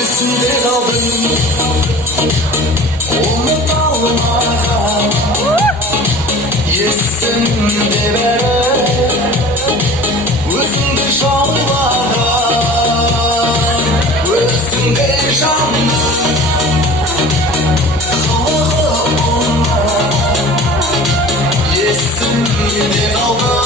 есімде қалдың, ұмыта алмаған, есімде бәрі өзіңді жаулаған, өзіңде жанның қылығы болмаған, есімде қалдың.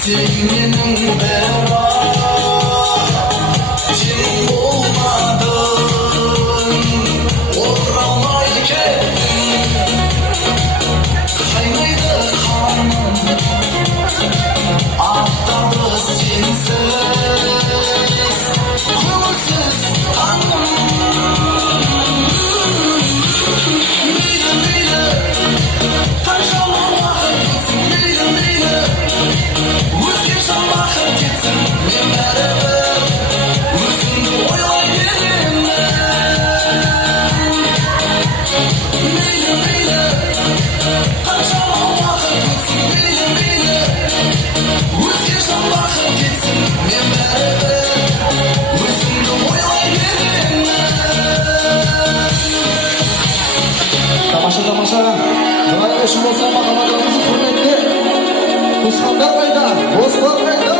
Сен менің бірақ сен болмадың, оралмай кеттің, қайнайды қаным, аттады сенсіз, көңілсіз таңым. Мейлі, мейлі, қаншама уақыт кетсін, мейлі, мейлі, өзге жамбақын кетсін, мен бәрібір өзіңді ойлай беремін. Мейлі, мейлі, қаншама уақыт кетсін, мейлі, мейлі, өзге жамбақын кетсін, мен бәрібір өзіңді ойлай беремін. Тамаша, тамаша, қалай үшін болса махаббатымызды құрметте туысқандар қайда, достар қайда?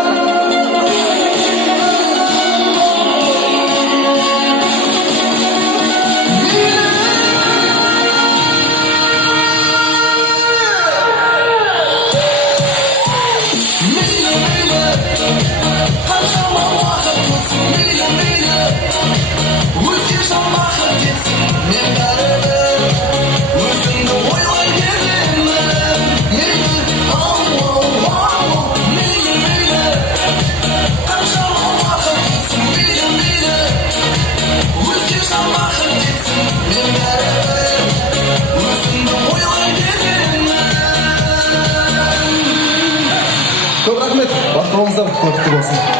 Мейлі, мейлі, қаншама уақыт өтсін, мейлі, мейлі, өзге жамбақын кетсін, мен бәрібір өзіңді ойлай беремін. Мейлі, мейлі, мейлі, қаншама уақыт кетсін, мейлі, мейлі, өзге жамбақын кетсін, мен бәрібір өзіңді ойлай беремін. Көп рахмет, бақытты болыңыздар, құтты болсын.